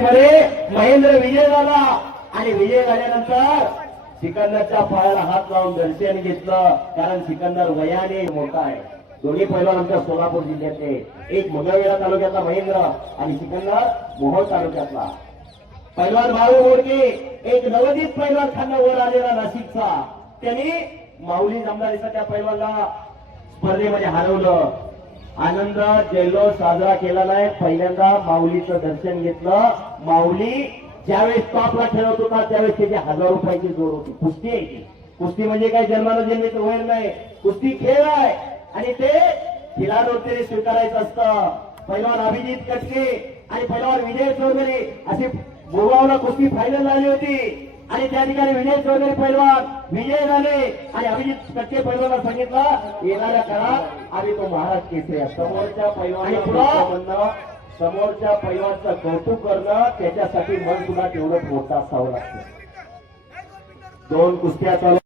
महेंद्र विजय झाला आणि विजय झाल्यानंतर सिकंदरच्या पायाला हात लावून दर्शन घेतलं, कारण सिकंदर वयाने मोठा आहे. दोन्ही पैलवान आमच्या सोलापूर जिल्ह्यातले, एक मंगळवेढा तालुक्यातला महेंद्र आणि सिकंदर मोहोळ तालुक्यातला. पैलवान भाऊ मोडके एक नवोदित पैलवान खांदा वर आलेला नाशिकचा, त्यांनी माऊली जमदारीचा त्या पैलवानला स्पर्धेमध्ये हरवलं. आनंद जल्लोष साजरा केला नाही. पहिल्यांदा माऊलीचं दर्शन घेतलं. माऊली ज्यावेळेस टॉपला खेळत होता त्यावेळेस त्याची 1000 रुपयाची जोड होती. कुस्ती आहे ती. कुस्ती म्हणजे काय जन्माला जन्मीचं वैर नाही, कुस्ती खेळ आहे आणि ते खिलाडूने स्वीकारायचं असतं. पैलवान अभिजित कटके आणि पैलवान विजय चौधरी अशी गोगावला कुस्ती फायनल झाली होती आणि त्या ठिकाणी विजय चौधरी पैलवान विजय झाले आणि अभिजित कटके पैलवानला सांगितलं येणाऱ्या काळात आम्ही तो महाराज केसरी. समोरच्या पैलवान समोरच्या पैलवानचं कौतुक करणं त्याच्यासाठी मन सुद्धा तेवढं मोठं असावं लागतं. 2 कुस्त्या चालू